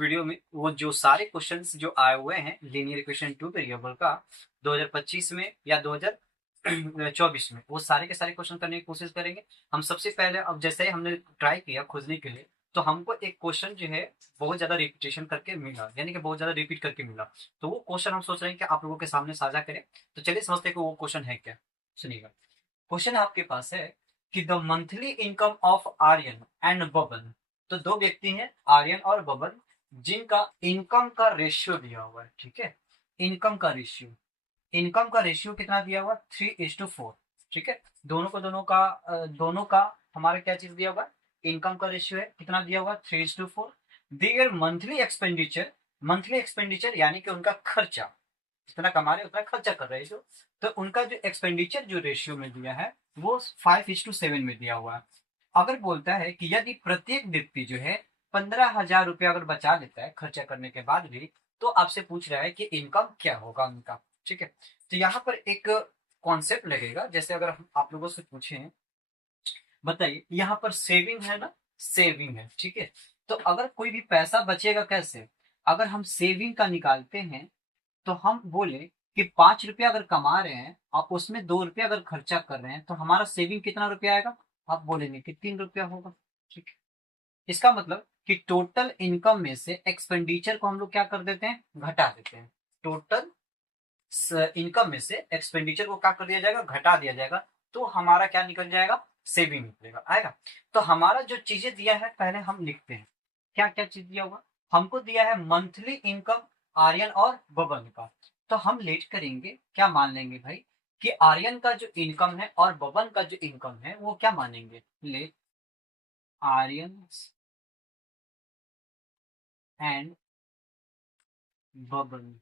Video में वो जो सारे क्वेश्चंस जो आए हुए हैं लीनियर इक्वेशन टू वेरिएबल का 2025 में या 2024 में, वो सारे के सारे क्वेश्चन करने की कोशिश करेंगे। हम सबसे पहले, अब जैसे ही हमने ट्राई किया खोजने के लिए, तो हमको एक क्वेश्चन जो है बहुत ज्यादा रिपीटेशन करके मिला, यानी कि बहुत ज्यादा रिपीट करके मिला। तो वो क्वेश्चन हम सोच रहे हैं कि आप लोगों के सामने साझा करें। तो चलिए समझते हैं कि वो क्वेश्चन है क्या। सुनिएगा, क्वेश्चन आपके पास है कि the monthly income of Aryan and Baban. तो दो व्यक्ति हैं, आर्यन और बबन, जिनका इनकम का रेशियो दिया हुआ है। ठीक है, इनकम का रेशियो, इनकम का रेशियो कितना दिया हुआ, 3:4। ठीक है, दोनों का हमारा क्या चीज दिया हुआ, इनकम का रेशियो है, कितना दिया हुआ, 3:4। There monthly expenditure, monthly expenditure यानी कि उनका खर्चा, जितना कमा रहे उतना खर्चा कर रहे हैं जो, तो उनका जो एक्सपेंडिचर जो रेशियो में दिया है वो 5:7 में दिया हुआ है। अगर बोलता है कि यदि प्रत्येक व्यक्ति जो है 15,000 रुपया अगर बचा लेता है खर्चा करने के बाद भी, तो आपसे पूछ रहा है कि इनकम क्या होगा उनका। ठीक है, तो यहाँ पर एक कॉन्सेप्ट लगेगा। जैसे अगर हम आप लोगों से पूछें, बताइए, यहाँ पर सेविंग है ना, सेविंग है। ठीक है, तो अगर कोई भी पैसा बचेगा कैसे, अगर हम सेविंग का निकालते हैं, तो हम बोले कि 5 रुपया अगर कमा रहे हैं, आप उसमें 2 रुपया अगर खर्चा कर रहे हैं, तो हमारा सेविंग कितना रुपया आएगा, आप बोलेंगे कि 3 रुपया होगा। ठीक है, इसका मतलब कि टोटल इनकम में से एक्सपेंडिचर को हम लोग क्या कर देते हैं, घटा देते हैं। टोटल इनकम में से एक्सपेंडिचर को क्या कर दिया जाएगा, घटा दिया जाएगा। तो हमारा क्या निकल जाएगा, सेविंग निकलेगा, आएगा। तो हमारा जो चीजें दिया है पहले हम लिखते हैं, क्या क्या चीज दिया हुआ, हमको दिया है मंथली इनकम आर्यन और बबन का। तो हम लेट करेंगे, क्या मान लेंगे भाई, कि आर्यन का जो इनकम है और बबन का जो इनकम है वो क्या मानेंगे, लेट आर्यन एंड बबन।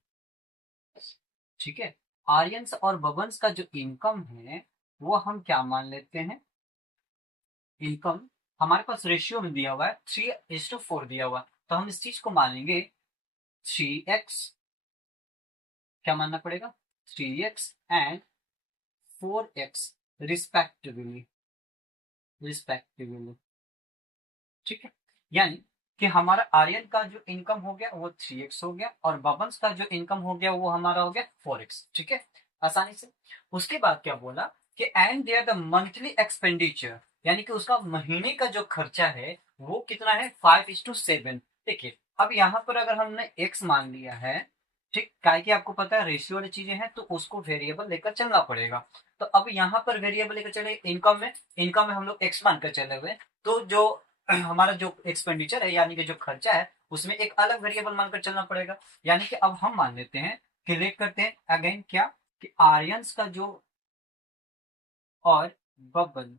ठीक है, आर्यंस और बबन्स का जो इनकम है वो हम क्या मान लेते हैं, इनकम हमारे पास रेशियो में दिया हुआ है 3:4 दिया हुआ, तो हम इस चीज को मानेंगे 3x, क्या मानना पड़ेगा, 3x and 4x respectively, respectively. ठीक है, यानी कि हमारा आर्यन का जो इनकम हो गया वो 3x हो गया, और बबन्स का जो इनकम हो गया वो हमारा हो गया 4x। ठीक है, आसानी से। उसके बाद क्या बोला कि and there the monthly expenditure, यानी कि उसका महीने का जो खर्चा है वो कितना है, 5:7। देखिए, अब यहाँ पर अगर हमने x मान लिया है, ठीक, काय कि आपको पता है रेशियो वाली चीजें हैं तो उसको वेरिएबल लेकर चलना पड़ेगा। तो अब यहाँ पर वेरिएबल लेकर चले, इनकम में हम लोग x मान कर चले हुए, तो जो हमारा जो एक्सपेंडिचर है यानी कि जो खर्चा है उसमें एक अलग वेरिएबल मानकर चलना पड़ेगा। यानी कि अब हम मान लेते हैं, क्लिक करते हैं अगेन, क्या कि आर्यंस का जो और बबन,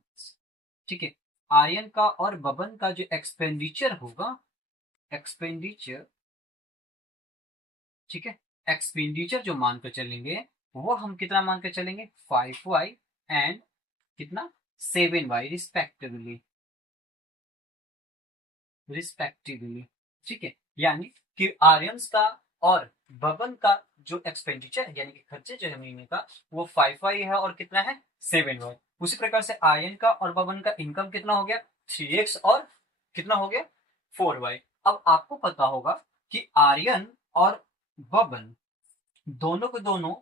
ठीक है, आर्यन का और बबन का जो एक्सपेंडिचर होगा, एक्सपेंडिचर, ठीक है, एक्सपेंडिचर जो मानकर चलेंगे वो हम कितना मानकर चलेंगे, 5y एंड कितना, 7y रिस्पेक्टिवली, रिस्पेक्टिवली। ठीक है, यानी कि आर्यंस का और बबन का जो एक्सपेंडिचर है यानी कि खर्चे जो है महीने का वो 5y है और कितना है, 7y। उसी प्रकार से आर्यन का और बबन का इनकम कितना हो गया, 3x और कितना हो गया, 4y। अब आपको पता होगा कि आर्यन और बबन दोनों को दोनों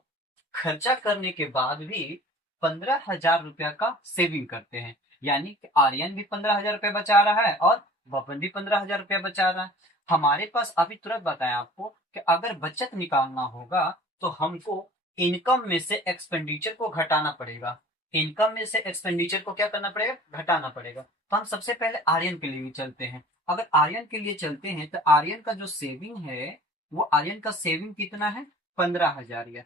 खर्चा करने के बाद भी 15,000 रुपया का सेविंग करते हैं। यानी कि आर्यन भी 15,000 रुपया बचा रहा है और बबन भी 15,000 रुपया बचा रहा है। हमारे पास अभी तुरंत बताया आपको कि अगर बचत निकालना होगा तो हमको इनकम में से एक्सपेंडिचर को घटाना पड़ेगा, इनकम में से एक्सपेंडिचर को क्या करना पड़ेगा, घटाना पड़ेगा। तो हम सबसे पहले आर्यन के लिए चलते हैं। अगर आर्यन के लिए चलते हैं तो आर्यन का जो सेविंग है वो, आर्यन का सेविंग कितना है, 15,000 या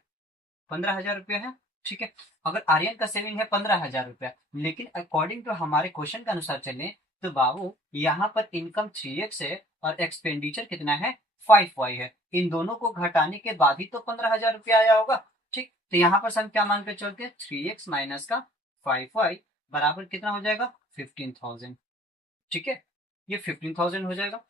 15,000 रुपया है। ठीक है, अगर आर्यन का सेविंग है 15,000 रुपया, लेकिन अकॉर्डिंग टू हमारे क्वेश्चन के अनुसार चले तो बाबू यहाँ पर इनकम 3x है और एक्सपेंडिचर कितना है, 5y है। इन दोनों को घटाने के बाद ही तो 15,000 रुपया आया होगा। ठीक, तो यहाँ पर हम क्या मान के चलते हैं, 3x माइनस का 5y बराबर कितना हो जाएगा, 15,000। ठीक है, ये 15,000 हो जाएगा।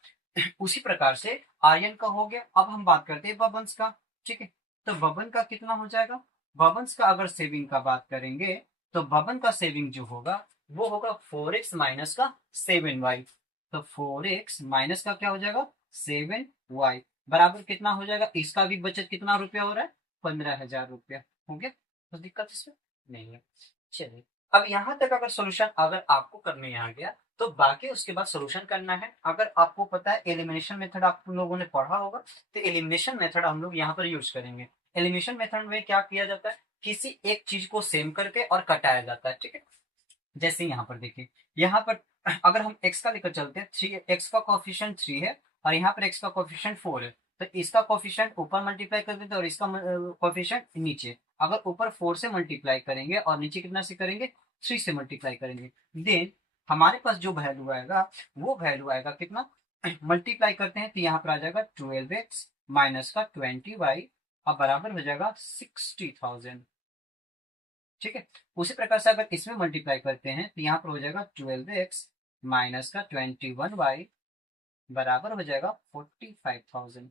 उसी प्रकार से आर्यन का हो गया। अब हम बात करते हैं बबन्स का। ठीक है, तो बबन का कितना हो जाएगा, बबन्स का अगर सेविंग का बात करेंगे तो बबन का सेविंग जो होगा वो होगा 4x माइनस का 7y। तो 4x माइनस का क्या हो जाएगा, 7y बराबर कितना हो जाएगा, इसका भी बचत कितना रुपया हो रहा है, 15,000 रुपया हो गया। तो दिक्कत इसमें नहीं है। चलिए, अब यहाँ तक अगर सोल्यूशन अगर आपको करने आ गया तो बाकी उसके बाद सोल्यूशन करना है। अगर आपको पता है एलिमिनेशन मेथड आप लोगों ने पढ़ा होगा, तो एलिमिनेशन मेथड हम लोग यहाँ पर यूज करेंगे। एलिमिनेशन मेथड में क्या किया जाता है, किसी एक चीज को सेम करके और कटाया जाता है, ठीक है। जैसे यहाँ पर देखिए, यहाँ पर अगर हम x का लेकर चलते हैं, 3 x का कोफिशिएंट 3 है और यहाँ पर x का कोफिशिएंट 4 है, तो इसका कोफिशिएंट ऊपर मल्टीप्लाई कर देते हैं और इसका कोफिशिएंट नीचे। अगर ऊपर 4 से मल्टीप्लाई करेंगे और नीचे कितना से करेंगे, 3 से मल्टीप्लाई करेंगे, देन हमारे पास जो वैल्यू आएगा वो वैल्यू आएगा कितना, मल्टीप्लाई करते हैं तो यहाँ पर आ जाएगा 12x माइनस का 20y और बराबर हो जाएगा 60,000, ठीक है। उसी प्रकार से अगर इसमें मल्टीप्लाई करते हैं तो यहाँ पर हो जाएगा 12x माइनस का 21y बराबर हो जाएगा 45,000,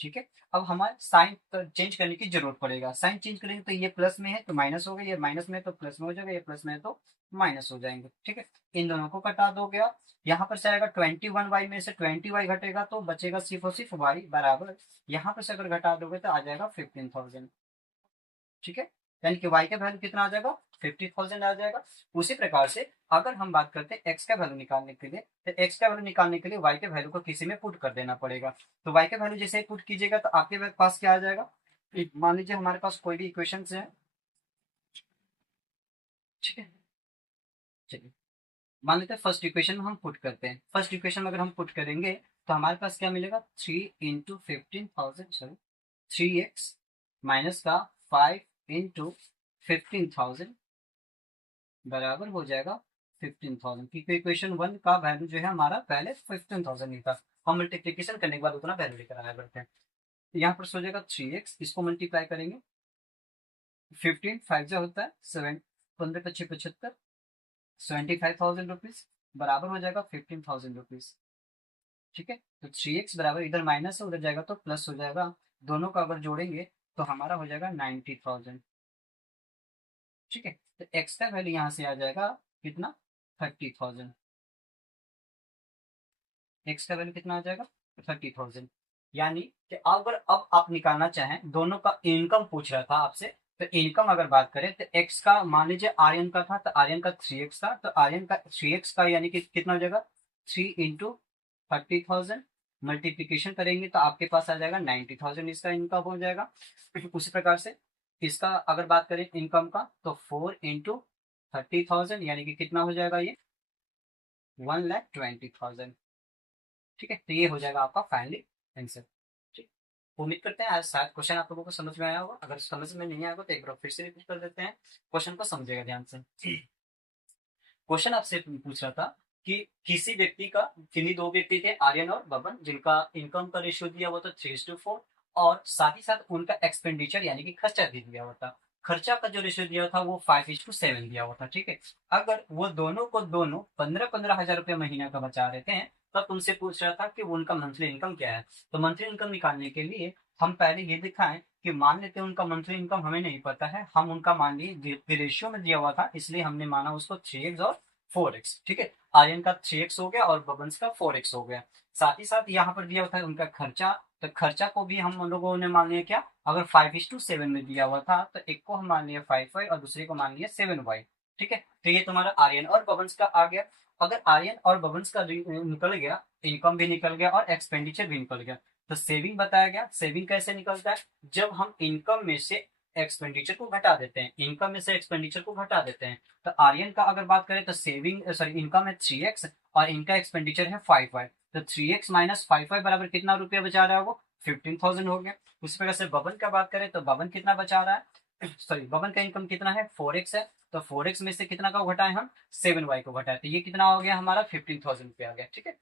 ठीक है। अब हमारे साइन चेंज करने की जरूरत पड़ेगा, साइन चेंज करेंगे तो ये प्लस में है तो माइनस हो गया, ये माइनस में है तो प्लस में हो जाएगा, ये प्लस में है तो माइनस हो जाएंगे, ठीक है। इन दोनों को कटा दो गया, यहाँ पर से आएगा 21y में से 20y घटेगा तो बचेगा सिर्फ और सिर्फ y बराबर, यहाँ पर से अगर घटा दोगे तो आ जाएगा 15,000, ठीक है। यानी कि y का वैल्यू कितना आ जाएगा, 50,000 आ जाएगा। उसी प्रकार से अगर हम बात करते हैं x का वैल्यू निकालने के लिए, तो x का वैल्यू निकालने के लिए y के वैल्यू को किसी में पुट कर देना पड़ेगा। तो y के वैल्यू जैसे पुट कीजिएगा तो आपके पास क्या आ जाएगा, मान लीजिए हमारे पास कोई भी इक्वेशन है, ठीक है। चलिए, मान लेते हैं फर्स्ट इक्वेशन में हम पुट करते हैं, फर्स्ट इक्वेशन में अगर हम पुट करेंगे तो हमारे पास क्या मिलेगा, 3 × 15,000 सॉरी 3x माइनस का 5 × 15,000 बराबर हो जाएगा 15,000, क्योंकि इक्वेशन 1 का वैल्यू जो है हमारा पहले 15,000 ही था, हम मल्टीप्लीकेशन करने के बाद उतना वैल्यू लेकर आया करते हैं। तो यहाँ पर हो जाएगा 3x, इसको मल्टीप्लाई करेंगे, 15 5 जो होता है 7, 15 × 5 = 75, 75,000 रुपीज बराबर हो जाएगा 15,000 रुपीज, ठीक है। तो 3x बराबर, इधर माइनस है उधर जाएगा तो प्लस हो जाएगा, दोनों का अगर जोड़ेंगे तो हमारा हो जाएगा 90,000, ठीक है। तो x का वैल्यू यहाँ से आ जाएगा कितना, 30,000, x का वैल्यू कितना आ जाएगा 30,000। यानी कि अगर अब आप निकालना चाहें, दोनों का इनकम पूछ रहा था आपसे, तो इनकम अगर बात करें तो x का मान लीजिए आर्यन का था तो आर्यन का 3x था, तो आर्यन का 3x का यानी कि कितना हो जाएगा, 3 × 30,000 मल्टीप्लीकेशन करेंगे तो आपके पास आ जाएगा 90,000, इसका इनकम हो जाएगा। उसी प्रकार से इसका अगर बात करें इनकम का तो 4 × 30,000 यानी कि कितना हो जाएगा, ये 1,20,000, ठीक है। तो ये हो जाएगा आपका फाइनली आंसर, ठीक। उम्मीद करते हैं आज शायद क्वेश्चन आप लोगों को समझ में आया होगा, अगर समझ में नहीं आया होगा तो एक बार फिर से रिपीट कर देते हैं, क्वेश्चन को समझेगा ध्यान से। क्वेश्चन आपसे पूछ रहा था कि किसी व्यक्ति का, किन्हीं दो व्यक्ति थे आर्यन और बबन, जिनका इनकम का रेशियो दिया हुआ था 3:4 और साथ ही साथ उनका एक्सपेंडिचर यानी कि खर्चा भी दिया हुआ था, खर्चा का जो रेशियो दिया था वो 5:7 दिया हुआ था, ठीक है। अगर वो दोनों को दोनों 15,000 रुपये महीना का बचा रहे थे, तब उनसे पूछ रहा था कि उनका मंथली इनकम क्या है। तो मंथली इनकम निकालने के लिए हम पहले ये दिखाएं कि मान लेते हैं उनका मंथली इनकम हमें नहीं पता है, हम उनका मान लीजिए रेशियो में दिया हुआ था इसलिए हमने माना उसको 3x और 4x, ठीक है। आर्यन का 3x हो गया और बबन्स का 4x हो गया। साथ ही साथ यहाँ पर दिया हुआ था उनका खर्चा, तो खर्चा को भी हम लोगों ने मान लिया क्या, अगर 5:7 में दिया हुआ था तो एक को हम मान लिया 5y और दूसरे को मान लिया 7y, ठीक है। तो ये तुम्हारा आर्यन और बबन्स का आ गया। अगर आर्यन और बबन्स का निकल गया, इनकम भी निकल गया और एक्सपेंडिचर भी निकल गया, तो सेविंग बताया गया। सेविंग कैसे निकलता है, जब हम इनकम में से एक्सपेंडिचर को घटा देते हैं, इनकम में से एक्सपेंडिचर को घटा देते हैं। तो आर्यन का अगर बात करें तो सेविंग सॉरी इनकम है 3x और इनका एक्सपेंडिचर है 5y, तो 3x माइनस 5y बराबर कितना रुपया बचा रहा है, वो 15,000 हो गया। उसी प्रकार से बबन का बात करें तो बबन कितना बचा रहा है, सॉरी बबन का इनकम कितना है 4x है, तो 4x में से कितना का घटाए हम 7y को घटाए, तो ये कितना हो गया हमारा 15,000 रुपया आ गया, ठीक है।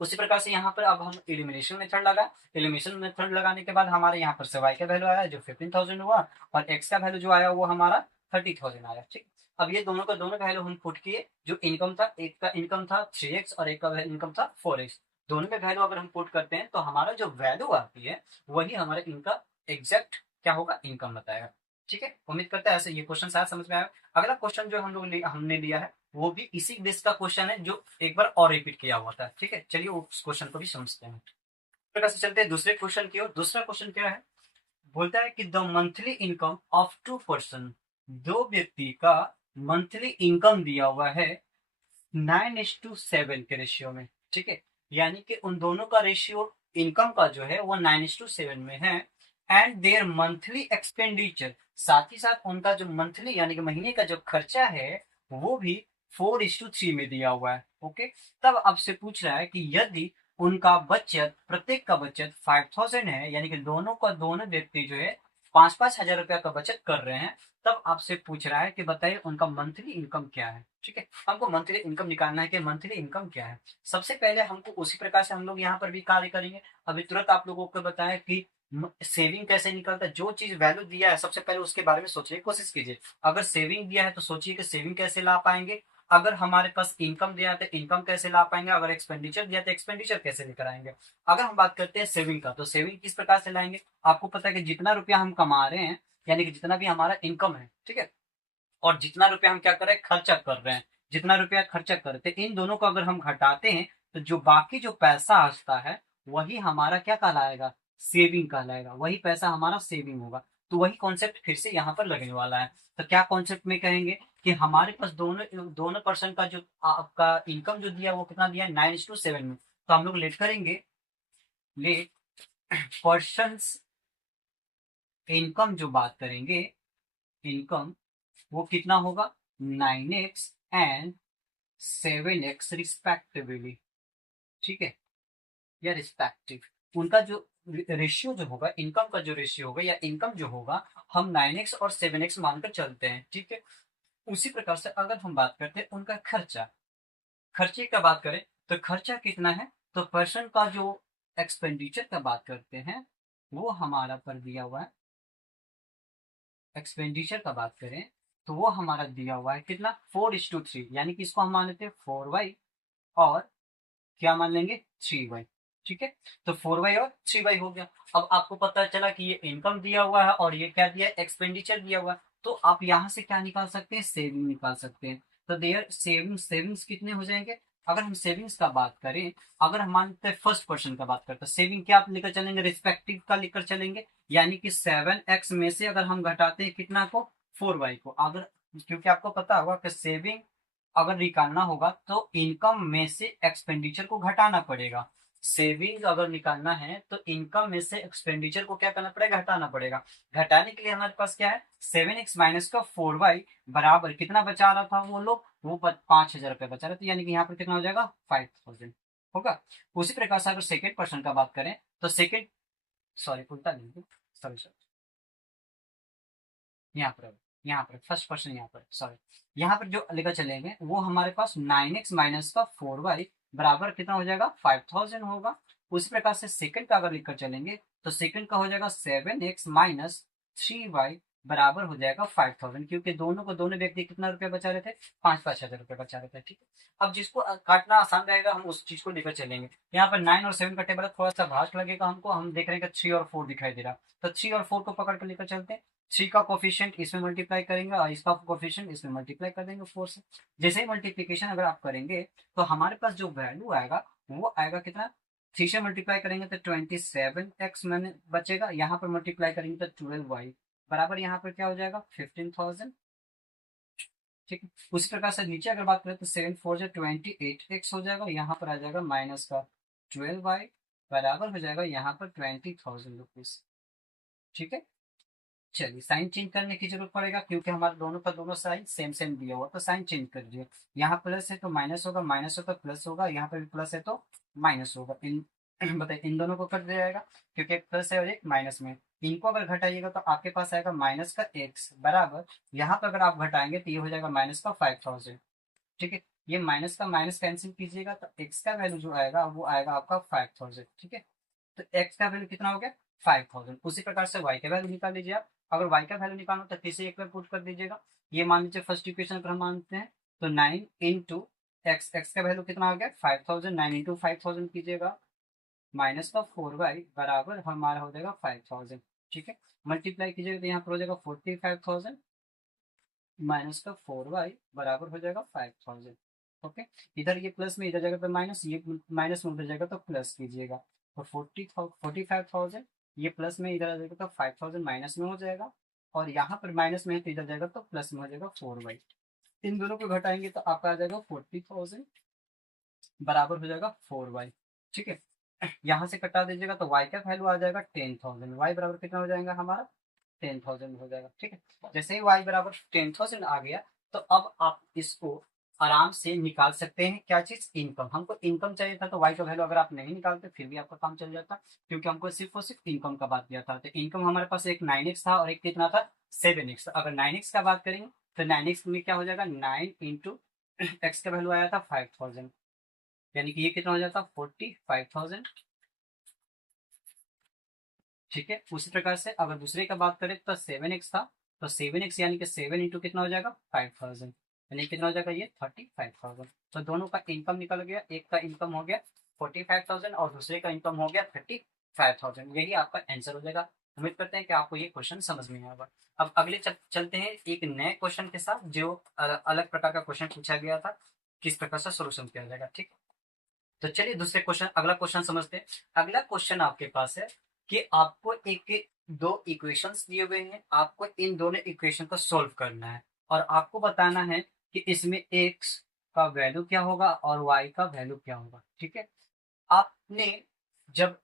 उसी प्रकार से यहाँ पर अब हम एलिमिनेशन मेथड लगा, एलिमिनेशन मेथड लगाने के बाद हमारे यहाँ पर से y का वैल्यू आया जो 15,000 हुआ और x का वैल्यू जो आया वो हमारा 30,000 आया, ठीक। अब ये दोनों का दोनों वैल्यू हम पुट किए, जो इनकम था, एक का इनकम था 3x और एक का इनकम था 4x, दोनों का वैल्यू अगर हम पुट करते हैं तो हमारा जो वैल्यू आती है वही हमारा इनका एग्जैक्ट क्या होगा, इनकम बताएगा, ठीक है। उम्मीद करता है ऐसे ये क्वेश्चन शायद समझ में आया। अगला क्वेश्चन जो हम लोग हमने लिया है वो भी इसी बेस का क्वेश्चन है जो एक बार और रिपीट किया हुआ था। ठीक है, चलिए उस क्वेश्चन को भी समझते हैं। प्रकार से चलते हैं दूसरे क्वेश्चन की ओर। दूसरा क्वेश्चन क्या है, बोलता है कि the monthly income of two person, दो व्यक्ति का मंथली इनकम दिया हुआ है 9:7 के रेशियो में। ठीक है, यानी कि उन दोनों का रेशियो इनकम का जो है वो 9:7 में है। एंड देयर मंथली एक्सपेंडिचर, साथ ही साथ उनका जो मंथली यानी कि महीने का जो खर्चा है वो भी 4:3 में दिया हुआ है। ओके, तब आपसे पूछ रहा है कि यदि उनका बचत, प्रत्येक का बचत 5000 है, यानी कि दोनों व्यक्ति जो है 5,000 रुपया का बचत कर रहे हैं, तब आपसे पूछ रहा है कि बताइए उनका मंथली इनकम क्या है। ठीक है, हमको मंथली इनकम निकालना है कि मंथली इनकम क्या है। सबसे पहले हमको उसी प्रकार से हम लोग यहाँ पर भी कार्य करेंगे। अभी तुरंत आप लोगों को बताया कि सेविंग कैसे निकलता है। जो चीज वैल्यू दिया है सबसे पहले उसके बारे में सोचने की कोशिश कीजिए। अगर सेविंग दिया है तो सोचिए कि सेविंग कैसे ला पाएंगे। अगर हमारे पास इनकम दिया है तो इनकम कैसे ला पाएंगे। अगर एक्सपेंडिचर दिया तो एक्सपेंडिचर कैसे लेकर आएंगे। अगर हम बात करते हैं सेविंग का, तो सेविंग किस प्रकार से लाएंगे। आपको पता है कि जितना रुपया हम कमा रहे हैं, यानी कि जितना भी हमारा इनकम है, ठीक है, और जितना रुपया हम क्या कर रहे हैं, खर्चा कर रहे हैं, जितना रुपया खर्चा करते हैं, इन दोनों को अगर हम घटाते हैं तो जो बाकी जो पैसा आता है वही हमारा क्या कहलाएगा, सेविंग कहलाएगा। वही पैसा हमारा सेविंग होगा। तो वही कॉन्सेप्ट फिर से यहाँ पर लगने वाला है। तो क्या कॉन्सेप्ट में कहेंगे कि हमारे पास दोनों दोनों पर्सन का जो आपका इनकम जो दिया वो कितना दिया है, 9:7 में। तो हम लोग लेट करेंगे, लेट पर्सन इनकम जो बात करेंगे, इनकम वो कितना होगा, 9x एंड 7x रिस्पेक्टिवली। ठीक है, या रिस्पेक्टिव उनका जो रेशियो जो होगा, इनकम का जो रेशियो होगा या इनकम जो होगा, हम 9x और 7x मानकर चलते हैं। ठीक है, उसी प्रकार से अगर हम बात करते हैं उनका खर्चा, खर्चे का बात करें तो खर्चा कितना है, तो पर्सन का जो एक्सपेंडिचर का बात करते हैं वो हमारा पर दिया हुआ है। एक्सपेंडिचर का बात करें तो वो हमारा दिया हुआ है कितना, 4:3, यानी कि इसको हम मान लेते हैं 4y और क्या मान लेंगे, 3y। ठीक है, तो 4y और 3y हो गया। अब आपको पता चला कि ये इनकम दिया हुआ है और ये क्या दिया है, एक्सपेंडिचर दिया हुआ है। तो आप यहाँ से क्या निकाल सकते हैं, सेविंग निकाल सकते हैं। तो देयर सेविंग्स कितने हो जाएंगे। अगर हम सेविंग्स का बात करें, अगर हम मानते हैं फर्स्ट पर्सन का बात करते हैं, सेविंग क्या आप लेकर चलेंगे, रिस्पेक्टिव का लेकर चलेंगे। यानी कि 7x में से अगर हम घटाते हैं कितना को, 4y को। अगर, क्योंकि आपको पता होगा कि सेविंग अगर निकालना होगा तो इनकम में से एक्सपेंडिचर को घटाना पड़ेगा। सेविंग अगर निकालना है तो इनकम में से एक्सपेंडिचर को क्या करना पड़ेगा, घटाना पड़ेगा। घटाने के लिए हमारे पास क्या है, 7x माइनस का 4y बराबर कितना बचा रहा था वो लोग, वो 5,000 रुपये बचा रहे थे, यानी कि यहाँ पर कितना हो जाएगा, 5,000 होगा। उसी प्रकार से अगर सेकेंड पर्सन का बात करें तो सेकेंड, सॉरी उल्टा नहीं, सॉरी सॉरी, यहाँ पर फर्स्ट पर्सन, यहाँ पर सॉरी, यहाँ पर जो लेकर चलेंगे वो हमारे पास 9x माइनस का 4y बराबर कितना हो जाएगा, 5,000 होगा। उसी प्रकार से सेकंड का अगर लेकर चलेंगे तो सेकंड का हो जाएगा 7x माइनस 3y बराबर हो जाएगा 5,000, क्योंकि दोनों को दोनों व्यक्ति कितना रुपया बचा रहे थे, 5,000 रुपये बचा रहे थे। ठीक है, अब जिसको काटना आसान रहेगा हम उस चीज को लेकर चलेंगे। यहाँ पर 9 और 7 का टेबल थोड़ा सा भास्ट लगेगा हमको, हम देख रहे हैं कि 3 और 4 दिखाई दे रहा, तो 3 और 4 को पकड़ कर लेकर चलते हैं। 3 का कोफिशिएंट इसमें मल्टीप्लाई करेंगे और इसका कोफिशिएंट इसमें मल्टीप्लाई कर देंगे 4 से। जैसे ही मल्टीप्लीकेशन अगर आप करेंगे तो हमारे पास जो वैल्यू आएगा वो आएगा कितना, 3 से मल्टीप्लाई करेंगे तो 27x मैंने बचेगा, यहाँ पर मल्टीप्लाई करेंगे तो 12y बराबर यहाँ पर क्या हो जाएगा, 15,000। ठीक है, उसी प्रकार से नीचे अगर बात करें तो 7 4 से 28x हो जाएगा, यहाँ पर आ जाएगा माइनस का 12y बराबर हो जाएगा यहाँ पर 20,000 रुपीज। ठीक है, चलिए साइन चेंज करने की जरूरत पड़ेगा क्योंकि हमारे दोनों का दोनों साइन सेम सेम दिया हुआ, तो साइन चेंज कर दिए। यहाँ प्लस है तो माइनस होगा, माइनस होगा प्लस होगा, यहाँ पे भी प्लस है तो माइनस होगा। इन बताइए इन दोनों को कट दिया जाएगा क्योंकि एक प्लस है और एक माइनस में। इनको अगर घटाइएगा तो आपके पास आएगा माइनस का x बराबर, यहाँ पर अगर आप घटाएंगे तो ये हो जाएगा माइनस का 5,000। ठीक है, ये माइनस का माइनस कैंसिल कीजिएगा तो x का वैल्यू जो आएगा वो आएगा आपका 5,000। ठीक है, तो x का वैल्यू कितना हो गया, 5,000। उसी प्रकार से y का वैल्यू निकाल लीजिए आप। अगर y का वैल्यू निकालना तो किसी एक में पुट कर दीजिएगा। ये मान लीजिए फर्स्ट इक्वेशन पर हम मानते हैं तो 9 इंटू एक्स का वैल्यू कितना आ गया, 5,000। 9 इंटू 5,000 कीजिएगा माइनस का 4y बराबर हमारा हो जाएगा 5,000। ठीक है, मल्टीप्लाई कीजिएगा तो यहाँ पर हो जाएगा 45,000 माइनस का 4y बराबर हो जाएगा 5000। ओके, इधर ये प्लस में इधर जगह पे माइनस, ये माइनस में उधर जाएगा तो प्लस कीजिएगा। और 45,000 ये प्लस में इधर आ जाएगा तो 5000 माइनस में हो जाएगा, और यहाँ पर माइनस में है तो इधर जाएगा तो प्लस में हो जाएगा 4y। इन दोनों को घटाएंगे तो आपका आ जाएगा 40,000 बराबर हो जाएगा 4y। ठीक है, यहाँ से कटा दीजिएगा तो y का वैल्यू आ जाएगा 10,000। y बराबर कितना हो जाएगा हमारा 10,000 हो जाएगा। ठीक है, जैसे ही y बराबर 10,000 आ गया तो अब आप इसको आराम से निकाल सकते हैं। क्या चीज, इनकम। हमको इनकम चाहिए था तो y का वैल्यू अगर आप नहीं निकालते फिर भी आपका काम चल जाता, क्योंकि हमको सिर्फ और सिर्फ इनकम का बात किया था। तो इनकम हमारे पास एक 9x था और एक कितना था 7x। अगर 9x का बात करेंगे तो 9x में क्या हो जाएगा 9 इंटू एक्स का वैल्यू आया था 5000, यानी कि ये कितना हो जाता 45,000। ठीक है, उसी प्रकार से अगर दूसरे का बात करें तो 7x था, तो 7x यानी कि 7 इंटू कितना हो जाएगा 5000, यानी कितना हो जाएगा ये 35,000। तो दोनों का इनकम निकल गया, एक का इनकम हो गया 45,000 और दूसरे का इनकम हो गया 35,000। यही आपका आंसर हो जाएगा। उम्मीद करते हैं कि आपको ये क्वेश्चन समझ में आएगा। अब अगले चलते हैं एक नए क्वेश्चन के साथ, जो अलग प्रकार का क्वेश्चन पूछा गया था, किस प्रकार से सोल्यूशन किया जाएगा। ठीक, तो चलिए दूसरे क्वेश्चन, अगला क्वेश्चन समझते हैं। अगला क्वेश्चन आपके पास है कि आपको एक दो इक्वेशंस दिए हुए हैं, आपको इन दोनों इक्वेशन को सॉल्व करना है और आपको बताना है कि इसमें x का वैल्यू क्या होगा और y का वैल्यू क्या होगा। ठीक है, आपने जब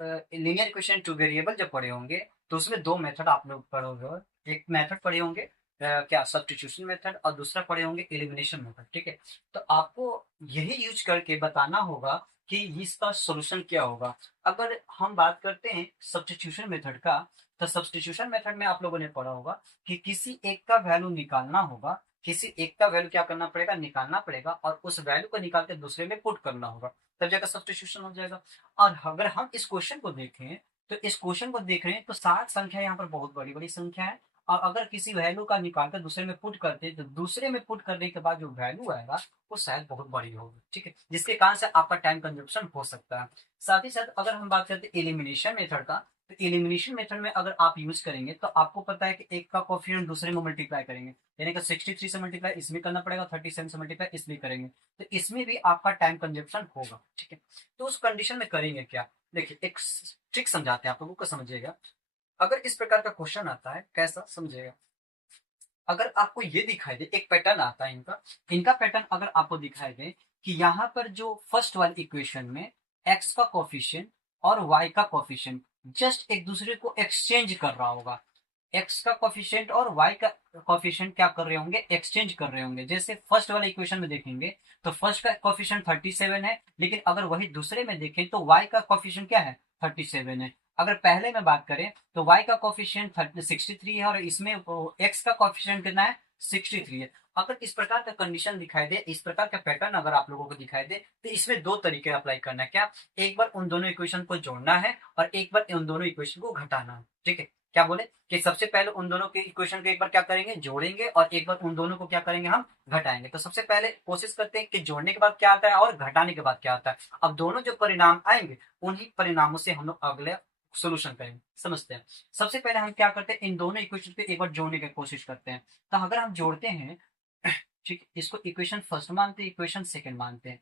लीनियर इक्वेशन टू वेरिएबल जब पढ़े होंगे तो उसमें दो मेथड आप लोग पढ़ोगे। एक मेथड पढ़े होंगे क्या सब्स्टिट्यूशन मेथड, और दूसरा पढ़े होंगे एलिमिनेशन मेथड। ठीक है, तो आपको यही यूज करके बताना होगा कि इसका सॉल्यूशन क्या होगा। अगर हम बात करते हैं सब्स्टिट्यूशन मेथड का, तो सब्स्टिट्यूशन मेथड में आप लोगों ने पढ़ा होगा कि किसी एक का वैल्यू निकालना होगा, किसी एक का वैल्यू क्या करना पड़ेगा निकालना पड़ेगा, और उस वैल्यू को निकाल के दूसरे में पुट करना होगा, तब जाकर सब्स्टिट्यूशन हो जाएगा। और अगर हम इस क्वेश्चन को देखें तो इस क्वेश्चन को देख रहे हैं तो 60 संख्या यहाँ पर बहुत बड़ी बड़ी संख्या है, और अगर किसी वैल्यू का निकालकर दूसरे में पुट करते हैं तो दूसरे में पुट करने के बाद जो वैल्यू आएगा वो शायद बहुत बड़ी होगी। ठीक है, जिसके कारण से आपका टाइम कंजप्शन हो सकता है। साथ ही साथ अगर हम बात करते हैं एलिमिनेशन मेथड का, तो एलिमिनेशन मेथड में अगर आप यूज करेंगे तो आपको पता है कि एक का कोफिशिएंट दूसरे में मल्टीप्लाई करेंगे, यानी कि 63 से मल्टीप्लाई इसमें करना पड़ेगा, 37 से मल्टीप्लाई इसमें करेंगे, तो इसमें भी आपका टाइम कंजप्शन होगा। ठीक है, तो उस कंडीशन में करेंगे क्या, देखिए एक ट्रिक समझाते हैं आप लोगों को, समझिएगा। अगर इस प्रकार का क्वेश्चन आता है कैसा समझिएगा, अगर आपको ये दिखाई दे, एक पैटर्न आता है इनका, इनका पैटर्न अगर आपको दिखाई दे कि यहाँ पर जो फर्स्ट वाली इक्वेशन में एक्स का कोफिशिएंट और वाई का कोफिशिएंट जस्ट एक दूसरे को एक्सचेंज कर रहा होगा, एक्स का कोफिशिएंट और वाई का कोफिशिएंट क्या कर रहे होंगे एक्सचेंज कर रहे होंगे। जैसे फर्स्ट वाले इक्वेशन में देखेंगे तो फर्स्ट का कोफिशिएंट 37 है, लेकिन अगर वही दूसरे में देखें तो वाई का कोफिशिएंट क्या है 37 है। अगर पहले में बात करें तो y का कोफिशिएंट 63 है और इसमें x का कोफिशिएंट कितना है 63 है। अगर इस प्रकार का कंडीशन दिखाई दे, इस प्रकार का पैटर्न अगर आप लोगों को दिखाई दे, तो इसमें दो तरीके अप्लाई करना है। क्या, एक बार उन दोनों इक्वेशन को जोड़ना है और एक बार उन दोनों इक्वेशन को घटाना है। ठीक है, क्या बोले कि सबसे पहले उन दोनों के इक्वेशन को एक बार क्या करेंगे जोड़ेंगे और एक बार उन दोनों को क्या करेंगे हम घटाएंगे। तो सबसे पहले कोशिश करते हैं कि जोड़ने के बाद क्या आता है और घटाने के बाद क्या आता है। अब दोनों जो परिणाम आएंगे उन्हीं परिणामों से हम लोग अगले सोल्यूशन करेंगे, समझते हैं। सबसे पहले हम क्या करते हैं इन दोनों इक्वेशन को एक बार जोड़ने की कोशिश करते हैं। तो अगर हम जोड़ते हैं, ठीक, इसको इक्वेशन फर्स्ट मानते हैं, इक्वेशन सेकंड मानते हैं।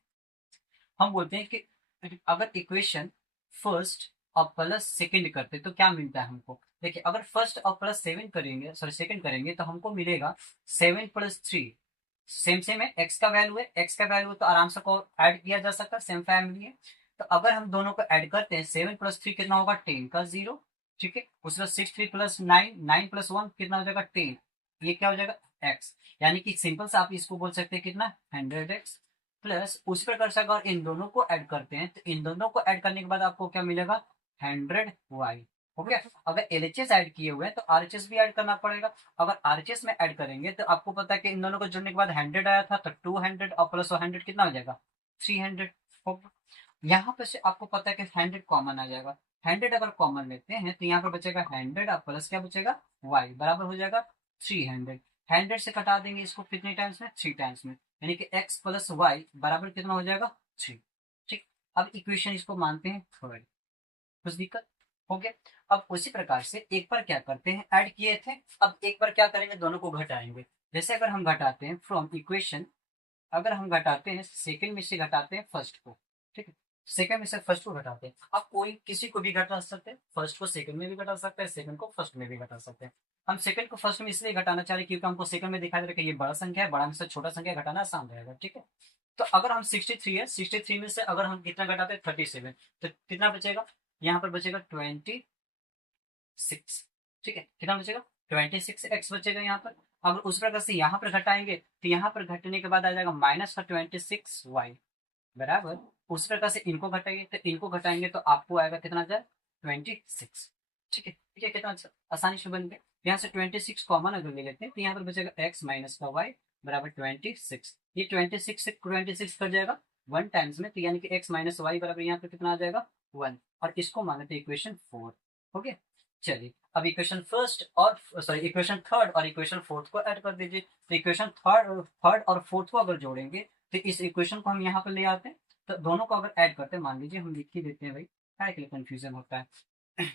हम बोलते हैं कि अगर इक्वेशन फर्स्ट और प्लस सेकंड करते तो क्या मिलता है हमको। देखिए अगर फर्स्ट और प्लस सेवन करेंगे, सॉरी सेकंड करेंगे, तो हमको मिलेगा 7 + 3। सेम सेम है, एक्स का वैल्यू है, एक्स का वैल्यू तो आराम से को ऐड किया जा सकता है, सेम फैमिली है। तो अगर हम दोनों को ऐड करते हैं 7 + 3 कितना होगा 10 का 0। ठीक है, उसके बाद 6 3 + 9, 9 + 1 कितना हो जाएगा 10, ये क्या हो जाएगा एक्स। यानी कि सिंपल से आप इसको बोल सकते हैं कितना 100x। प्लस उसी प्रकार से अगर इन दोनों को ऐड करते हैं तो इन दोनों को ऐड करने के बाद आपको क्या मिलेगा 100y। हो गया, अगर एलएचएस ऐड किए हुए हैं तो आरएचएस भी ऐड करना पड़ेगा। अगर आरएचएस में ऐड करेंगे तो आपको पता है कि इन दोनों को जोड़ने के बाद 100 आया था, तो 200 और प्लस 100 कितना हो जाएगा 300। होगा, यहाँ पे से आपको पता है कि 100 कॉमन आ जाएगा। 100 अगर कॉमन लेते हैं तो यहाँ पर बचेगा 100 और प्लस क्या बचेगा y बराबर हो जाएगा 300। 100 से कटा देंगे इसको कितने टाइम्स में 3 टाइम्स में, यानी कि x + y बराबर कितना हो जाएगा 3। ठीक, अब इक्वेशन इसको मानते हैं थर्ड, कुछ दिक्कत हो गया। अब उसी प्रकार से एक बार क्या करते हैं ऐड किए थे, अब एक बार क्या करेंगे दोनों को घटाएंगे। जैसे अगर हम घटाते हैं फ्रॉम इक्वेशन, अगर हम घटाते हैं सेकंड में से घटाते हैं फर्स्ट को, ठीक है, सेकंड में से फर्स्ट को घटाते हैं, आप कोई किसी को भी घटा सकते हैं, फर्स्ट को सेकंड में भी घटा सकते हैं, सेकंड को फर्स्ट में भी घटा सकते हैं। हम सेकंड को फर्स्ट में इसलिए घटाना चाह रहे हैं क्योंकि हमको सेकंड में दिखाई दे रहा है कि ये बड़ा संख्या है, बड़ा में से छोटा संख्या घटाना आसान रहेगा, ठीक है। तो अगर हम 63 है, 63 में से अगर हम कितना घटाते हैं 37, तो कितना बचेगा, यहाँ पर बचेगा 26, ठीक है, कितना बचेगा 26x बचेगा यहाँ पर। अगर उस प्रकार से यहाँ पर घटाएंगे तो यहाँ पर घटने के बाद आ जाएगा माइनस का 26y बराबर, उस प्रकार से इनको घटाएंगे तो इनको घटाएंगे तो आपको आएगा कितना आ जाए 26, ठीक है, ठीक है, कितना अच्छा आसानी से बन गया। यहाँ से 26 कॉमन अगर ले लेते हैं तो यहाँ पर बचेगा x माइनस का y बराबर 26, ये 26 से 26 कर जाएगा 1 टाइम्स में, तो यानी कि x माइनस वाई बराबर यहाँ पर कितना आ जाएगा 1, और इसको मानते हैं इक्वेशन 4, हो गया। चलिए अब इक्वेशन फर्स्ट और सॉरी इक्वेशन थर्ड और इक्वेशन फोर्थ को ऐड कर दीजिए, तो इक्वेशन थर्ड और फोर्थ को अगर जोड़ेंगे तो इस इक्वेशन को हम यहाँ पर ले आते हैं, तो दोनों को अगर ऐड करते हैं, मान लीजिए हम लिख ही देते हैं भाई, क्या के लिए कंफ्यूजन होता है।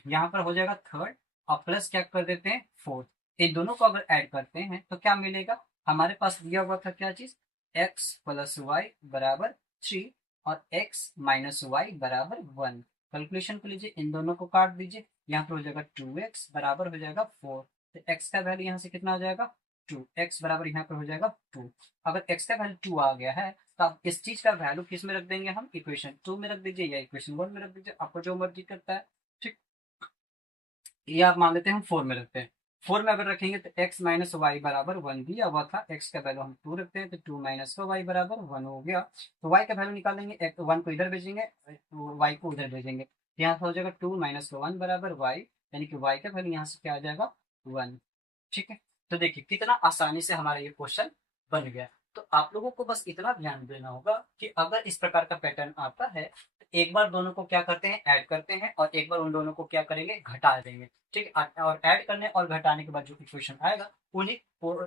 यहाँ पर हो जाएगा थर्ड और प्लस क्या कर देते हैं फोर्थ, इन दोनों को अगर ऐड करते हैं तो क्या मिलेगा, हमारे पास दिया हुआ था क्या चीज, एक्स प्लस वाई बराबर 3 और एक्स माइनस वाई बराबर 1। कैलकुलेशन कर लीजिए, इन दोनों को काट दीजिए, यहाँ पर हो जाएगा 2x बराबर हो जाएगा 4, तो x का वैल्यू यहाँ से कितना आ जाएगा 2, x बराबर यहाँ पर हो जाएगा 2। अगर x का वैल्यू 2 आ गया है तो आप इस चीज का वैल्यू किस में रख देंगे, हम इक्वेशन 2 में रख दीजिए या इक्वेशन 1 में रख दीजिए, आपको जो मर्जी करता है, ठीक। ये आप मान लेते हैं हम 4 में रखते हैं, 4 में अगर रखेंगे तो x माइनस वाई बराबर 1 दिया हुआ था, x का वैल्यू हम 2 रखते हैं तो 2 माइनस का वाई बराबर 1 हो गया, तो y का वैल्यू निकालेंगे, 1 को इधर भेजेंगे, y को उधर भेजेंगे, यहाँ से हो जाएगा 2 माइनस का 1 बराबर y, यानी कि y का वैल्यू यहाँ से क्या आ जाएगा 1, ठीक है। तो देखिए कितना आसानी से हमारा ये क्वेश्चन बन गया। तो आप लोगों को बस इतना ध्यान देना होगा कि अगर इस प्रकार का पैटर्न आता है तो एक बार दोनों को क्या करते हैं ऐड करते हैं, और एक बार उन दोनों को क्या करेंगे घटा देंगे, ठीक है। और ऐड करने और घटाने के बाद जो इक्वेशन आएगा उन्हीं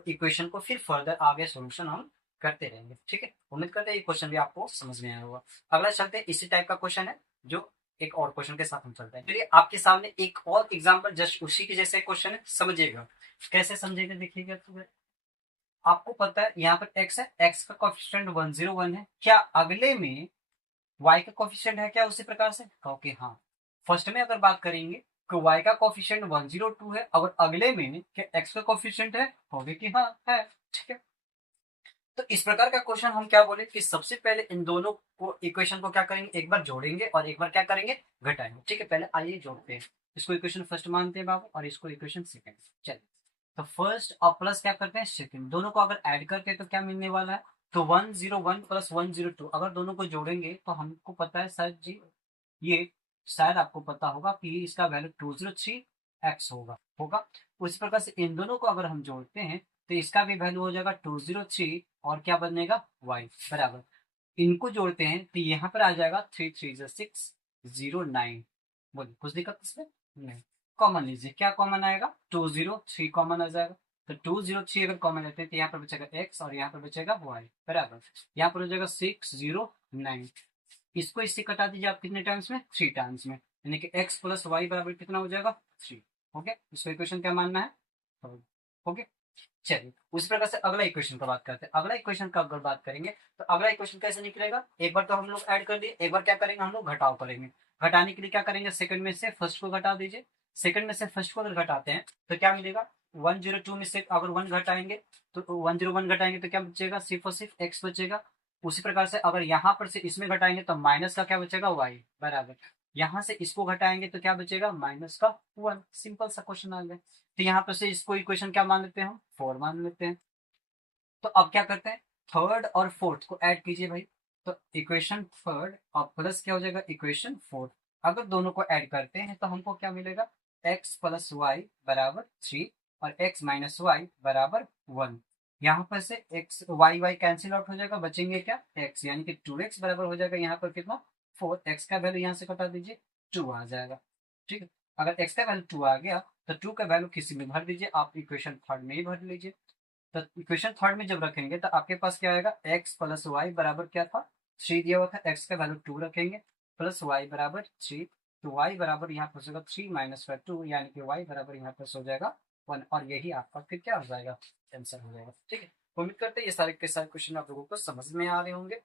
इक्वेशन को फिर फर्दर आगे सोल्यूशन हम करते रहेंगे, ठीक है। उम्मीद करते हैं ये क्वेश्चन भी आपको समझ में आया होगा। अगला चलते हैं, इसी टाइप का क्वेश्चन है जो एक और क्वेश्चन के साथ हम चलते हैं। चलिए आपके सामने एक और एग्जाम्पल जस्ट उसी के जैसे क्वेश्चन है, समझिएगा कैसे समझेगा, देखिएगा। तो आपको पता है यहाँ पर x है, x का कोफिशिएंट 101 है, क्या अगले में y का कोफिशिएंट है क्या उसी प्रकार से, ओके हाँ। फर्स्ट में अगर बात करेंगे कि y का कोफिशिएंट 102 है, अगर अगले में क्या x का कोफिशिएंट है, होगे कि हाँ है, ठीक है। तो इस प्रकार का क्वेश्चन हम क्या बोले कि सबसे पहले इन दोनों को इक्वेशन को क्या करेंगे, एक बार जोड़ेंगे और एक बार क्या करेंगे घटाएंगे, ठीक है। पहले आइए जोड़ते हैं, इसको इक्वेशन फर्स्ट मानते हैं बाबू और इसको इक्वेशन सेकंड, चलिए। तो फर्स्ट और प्लस क्या करते हैं सेकंड, दोनों को अगर ऐड करते हैं तो क्या मिलने वाला है, तो 101 प्लस 102, अगर दोनों को जोड़ेंगे तो हमको पता है शायद जी, ये शायद आपको पता होगा कि इसका वैल्यू 203x होगा होगा। उस प्रकार से इन दोनों को अगर हम जोड़ते हैं तो इसका भी वैल्यू हो जाएगा 203, और क्या बनेगा y बराबर, इनको जोड़ते हैं तो यहाँ पर आ जाएगा 3 3 609। बोलिए कुछ दिक्कत इसमें नहीं, कॉमन लीजिए, क्या कॉमन आएगा 203 कॉमन आ जाएगा, तो 203 अगर कॉमन लेते हैं तो यहाँ पर बचेगा x और यहाँ पर बचेगा y बराबर, यहाँ पर हो जाएगा 609, इसको इससे कटा दीजिए आप कितने टाइम्स में 3 टाइम्स में, यानी कि x प्लस वाई बराबर कितना हो जाएगा 3, ओके। इसको इक्वेशन क्या मानना है, ओके। चलिए उस प्रकार से अगला इक्वेशन का बात करते हैं, अगला इक्वेशन का अगर बात करेंगे तो अगला इक्वेशन कैसे निकलेगा, एक बार तो हम लोग ऐड कर दिए, एक बार क्या करेंगे हम लोग घटाव करेंगे, घटाने के लिए क्या करेंगे सेकंड में से फर्स्ट को घटा दीजिए, सेकंड में से फर्स्ट को अगर घटाते हैं तो क्या मिलेगा 102 में से अगर 1 घटाएंगे तो 101 घटाएंगे तो क्या बचेगा, सिर्फ और सिर्फ x बचेगा। उसी प्रकार से अगर यहाँ पर से इसमें घटाएंगे तो माइनस का क्या बचेगा y बराबर, यहाँ से इसको घटाएंगे तो क्या बचेगा माइनस का 1, सिंपल सा क्वेश्चन आ गया। तो यहाँ पर से इसको इक्वेशन क्या मान लेते हैं हम 4 मान लेते हैं। तो अब क्या करते हैं थर्ड और फोर्थ को ऐड कीजिए भाई, तो इक्वेशन थर्ड और प्लस क्या हो जाएगा इक्वेशन फोर्थ, अगर दोनों को ऐड करते हैं तो हमको क्या मिलेगा x प्लस वाई बराबर 3 और x माइनस वाई बराबर 1। यहाँ पर से x Y Y cancel out हो जाएगा, बचेंगे क्या x, यानी कि 2x बराबर हो जाएगा यहाँ पर कितना 4, x का वैल्यू यहाँ से कटा दीजिए 2 आ जाएगा, ठीक है। अगर x का वैल्यू 2 आ गया तो 2 का वैल्यू किसी में भर दीजिए, आप इक्वेशन थर्ड में ही भर लीजिए। तो इक्वेशन थर्ड में जब रखेंगे तो आपके पास क्या आएगा x प्लस वाई बराबर क्या था 3 दिया हुआ था, x का वैल्यू 2 रखेंगे प्लस y बराबर 3, तो y बराबर यहाँ पर हो जाएगा 3 माइनस का 2, यानी कि y बराबर यहाँ पर हो जाएगा वन, और यही आपका फिर क्या हो जाएगा, आंसर हो जाएगा। ठीक है, उम्मीद करते हैं ये सारे के सारे क्वेश्चन आप लोगों को समझ में आ रहे होंगे।